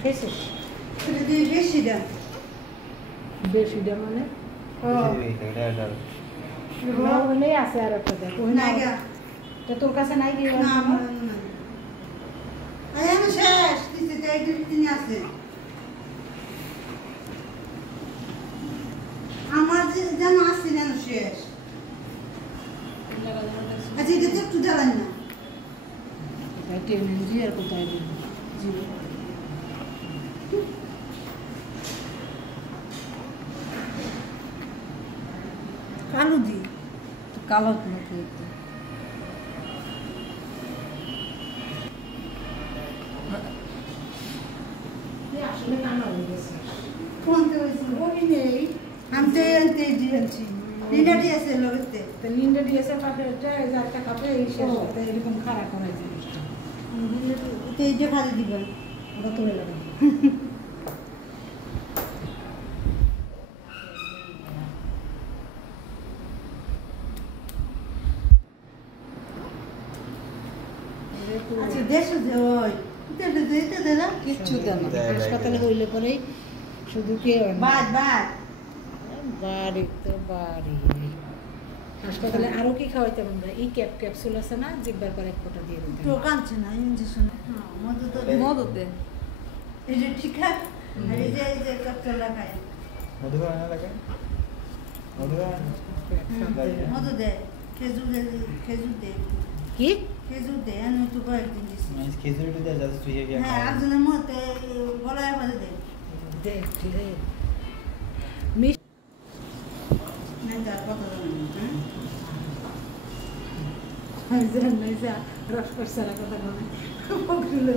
খেয়েছিস বেশি দাম মানে ওই আছে আর একটা দেখ ওই তো তোর কাছে নাই কি শেষ আছে আমার যেন আসছে যেন শেষ আচ্ছা এটা তো একটু জ্বালান না জিয়ার কোথায় দিন কালো দি কালো নাকি আসলে কানা হয়ে গেছে কোনতে হয়েছে ওই নেই আমি তো আনতে দিয়েছি লিন্ডাটি আছে লগতে তো লিন্ডা দিয়েছে পাবে যার টাকা পাবে এই শেষ হতে এরকম খারাপ করাই জিনিসটা তো এই যে খালি দিবেন ওটা তুলে লাগাবো আচ্ছা দেশ ওই এটা দে না কিচ্ছু দেন না হাসপাতালে হইলে পরেই শুধু কে বাদ বাড়ি তো বাড়ি হাসপাতালে আরো কি খাওয়াইতে আমরা এই ক্যাপসুল আছে না জিব্বার পরে এক ফোঁটা দিয়ে দিতে তো কাঁদছে না ইঞ্জেকশন মধু তো মধু দে এই যে ঠিক আছে আর এই যে ক্যাপসুল লাগায় মধু খাওয়া না লাগে মধু দে খেজুর দে কি খেজুর দে আমি তো কয়েকদিন দিছি খেজুরিটা দেয় যাতে তুই গিয়ে হ্যাঁ একজনের মতে গলায় বাঁধে দে দে ঠিক আছে না যার কথা রস করছে কথা বলে